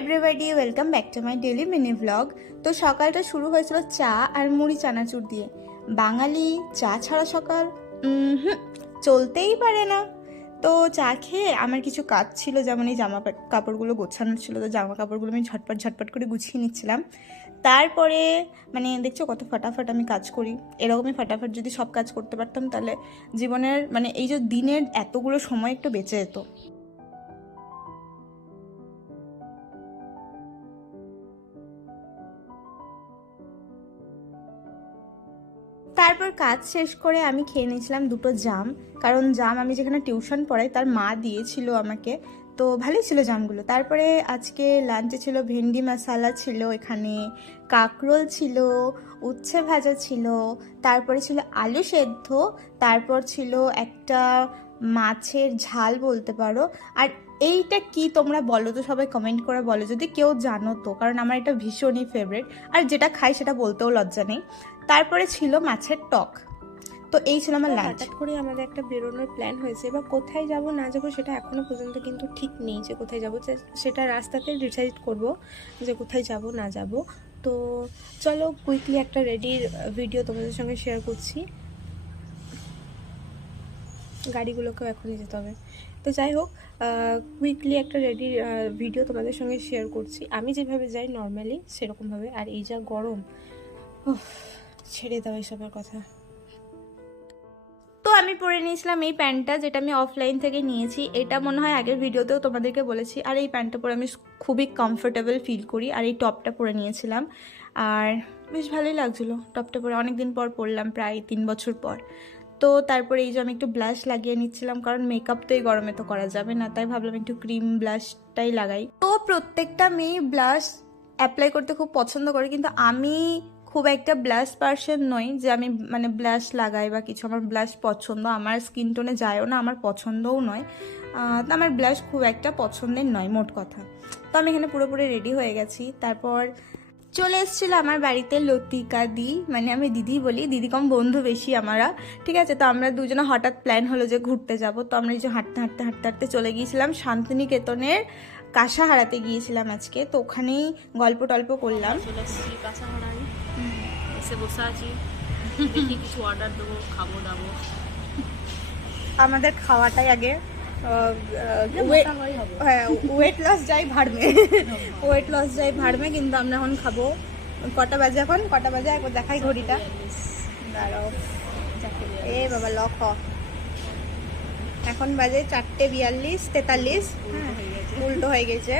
Everybody, welcome back to my daily mini blog. তো সকালটা শুরু হয়েছিল চা আর মুড়ি চানাচুর দিয়ে। বাঙালি চা ছাড়া সকাল চলতেই পারে না। তো চা খেয়ে আমার কিছু কাজ ছিল, যেমন এই জামা কাপড়গুলো গোছানো ছিল, তো জামা কাপড়গুলো আমি ঝটপট করে গুছিয়ে নিচ্ছিলাম। তারপরে মানে দেখছো কত ফটাফট আমি কাজ করি। এরকমই ফটাফট যদি সব কাজ করতে পারতাম তাহলে জীবনের মানে এই যে দিনের এতগুলো সময় একটু বেঁচে যেত। তারপর কাজ শেষ করে আমি খেয়ে নিয়েছিলাম দুটো জাম, কারণ জাম আমি যেখানে টিউশন পড়াই তার মা দিয়েছিল আমাকে, তো ভালোই ছিল জামগুলো। তারপরে আজকে লাঞ্চে ছিল ভেন্ডি মশালা ছিল, এখানে কাঁকরোল ছিল, উচ্ছে ভাজা ছিল, তারপরে ছিল আলু সেদ্ধ, তারপর ছিল একটা মাছের ঝাল বলতে পারো। আর এইটা কি তোমরা বলো তো, সবাই কমেন্ট করে বলো যদি কেউ জানো তো, কারণ আমার এটা ভীষণই ফেভারিট, আর যেটা খাই সেটা বলতেও লজ্জা নেই। তারপরে ছিল মাছের টক। তো এই ছিল আমার লাঞ্চ। হঠাৎ করে আমাদের একটা বেরোনোর প্ল্যান হয়েছে, এবার কোথায় যাব না যাব সেটা এখনো পর্যন্ত কিন্তু ঠিক নেই যে কোথায় যাব, সেটা রাস্তাতে ডিসাইড করব যে কোথায় যাব না যাব। তো চলো কুইকলি একটা রেডির ভিডিও তোমাদের সঙ্গে শেয়ার করছি। গাড়িগুলোকেও এখনই যেতে হবে। তো যাই হোক, কুইকলি একটা রেডির ভিডিও তোমাদের সঙ্গে শেয়ার করছি। আমি যেভাবে যাই নর্মালি সেরকমভাবে, আর এই যা গরম, ছেড়ে দাও এসবের কথা। তো আমি পরে নিয়েছিলাম এই প্যান্টটা, যেটা আমি অফলাইন থেকে নিয়েছি। এটা মনে হয় আগের ভিডিওতেও তোমাদেরকে বলেছি। আর এই প্যান্টটা পরে আমি খুবই কমফোর্টেবল ফিল করি। আর এই টপটা পরে নিয়েছিলাম, আর বেশ ভালোই লাগছিলো টপটা পরে। অনেকদিন পর পরলাম, প্রায় 3 বছর পর। তো তারপরে এই যে আমি একটু ব্লাশ লাগিয়ে নিচ্ছিলাম, কারণ মেকআপ তো এই গরমে তো করা যাবে না, তাই ভাবলাম একটু ক্রিম ব্লাশটাই লাগাই। তো প্রত্যেকটা মেয়ে ব্লাশ অ্যাপ্লাই করতে খুব পছন্দ করে, কিন্তু আমি খুব একটা ব্লাশ পার্সন নই যে আমি মানে ব্লাশ লাগাই বা কিছু। আমার ব্লাশ পছন্দ, আমার স্কিন টোনে যায়ও না, আমার পছন্দও নয়। তো আমার ব্লাশ খুব একটা পছন্দের নয় মোট কথা। তো আমি এখানে পুরোপুরি রেডি হয়ে গেছি। তারপর চলে এসেছিলো আমার বাড়িতে লতিকা দি, মানে আমি দিদি বলি, দিদি কম বন্ধু বেশি আমরা, ঠিক আছে। তো আমরা দুজনে হঠাৎ প্ল্যান হলো যে ঘুরতে যাব। তো আমরা এই যে হাঁটতে চলে গিয়েছিলাম শান্তিনিকেতনের কাঁসাহারাতে গিয়েছিলাম আজকে। তো ওখানেই গল্প টল্প করলাম। চলে এসেছি কাঁসাহারায়, এসে বসে আছি, দেখি কিছু অর্ডার দেবো, খাবো দাবো। আমাদের খাওয়াটাই আগে, হ্যাঁ ওয়েট লস যাই ভাড়মে, ওয়েট লস যাই ভাড়মে। কিন্তু আমরা এখন খাবো। কটা বাজে এখন, কটা বাজে একবার দেখাই ঘড়িটা, দাঁড়াও। এ বাবা লক এখন বাজে 4:42, 43, উল্টো হয়ে গেছে।